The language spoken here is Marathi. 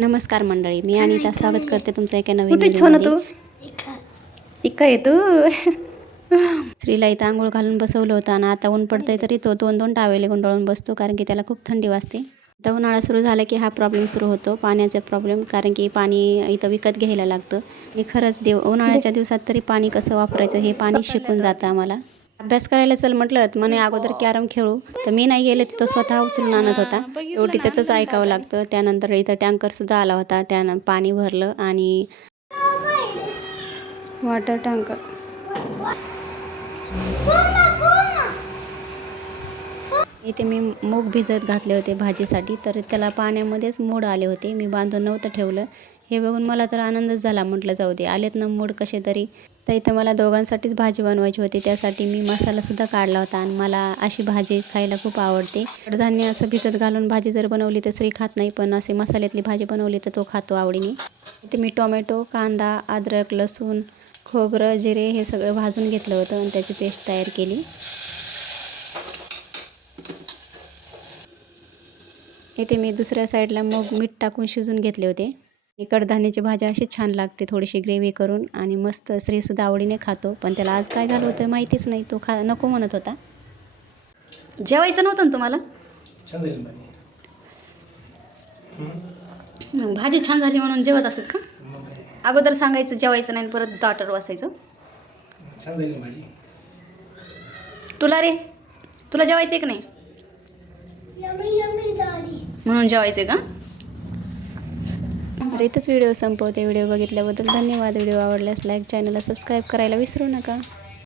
नमस्कार मंडळी, मी अनिता स्वागत करते तुमचं एका नवीन कुठे छान तू इका येतो श्रीला इथं आंघोळ घालून बसवलं होतं आणि आता ऊन पडतंय तरी तो दोन दोन टावेले गुंडाळून बसतो, कारण की त्याला खूप थंडी वाजते. आता उन्हाळा सुरू झाला की हा प्रॉब्लेम सुरू होतो, पाण्याचा प्रॉब्लेम. कारण की पाणी इथं विकत घ्यायला लागतं आणि खरंच उन्हाळ्याच्या दिवसात तरी पाणी कसं वापरायचं हे पाणी शिकून जातं आम्हाला. अभ्यास करायला चल म्हटलं म्हणे अगोदर कॅरम खेळू, तर मी नाही गेले, तो स्वतः उचलून आणत होता. शेवटी त्याचंच ऐकावं लागतं. त्यानंतर इथं टँकरसुद्धा आला होता, त्यानं पाणी भरलं आणि वॉटर टँकर. इथे मी मूग भिजत घातले होते भाजीसाठी, तर त्याला पाण्यामध्येच मोड आले होते. मी बांधून नव्हतं ठेवलं. हे बघून मला तर आनंदच झाला. म्हटलं जाऊ दे, आलेत ना मोड कसे तरी. तर इथं मला दोघांसाठीच भाजी बनवायची होती, त्यासाठी मी मसालासुद्धा काढला होता. आणि मला अशी भाजी खायला खूप आवडते. कडधान्य असं भिजत घालून भाजी जर बनवली तर श्री खात नाही, पण असे मसाल्यातली भाजी बनवली तर तो खातो आवडीने. इथे मी टोमॅटो, कांदा, अद्रक, लसूण, खोबरं, जिरे हे सगळं भाजून घेतलं होतं आणि त्याची पेस्ट तयार केली. इथे मी दुसऱ्या साईडला मग मीठ टाकून शिजून घेतले होते. कडधान्याची भाजी अशी छान लागते, थोडीशी ग्रेव्ही करून, आणि मस्त. श्रीसुद्धा आवडीने खातो, पण त्याला आज काय झालं होतं माहितीच नाही, तो नको म्हणत होता. जेवायचं नव्हतं ना तुम्हाला? भाजी छान झाली म्हणून जेवत असत का? अगोदर सांगायचं जेवायचं नाही, परत दाटर वाचायचं. तुला रे, तुला जेवायचं की नाही म्हणून जेवायचे का? तर इथंच व्हिडिओ संपवते. व्हिडिओ बघितल्याबद्दल धन्यवाद. व्हिडिओ आवडल्यास लाईक, चॅनलला सबस्क्राईब करायला विसरू नका.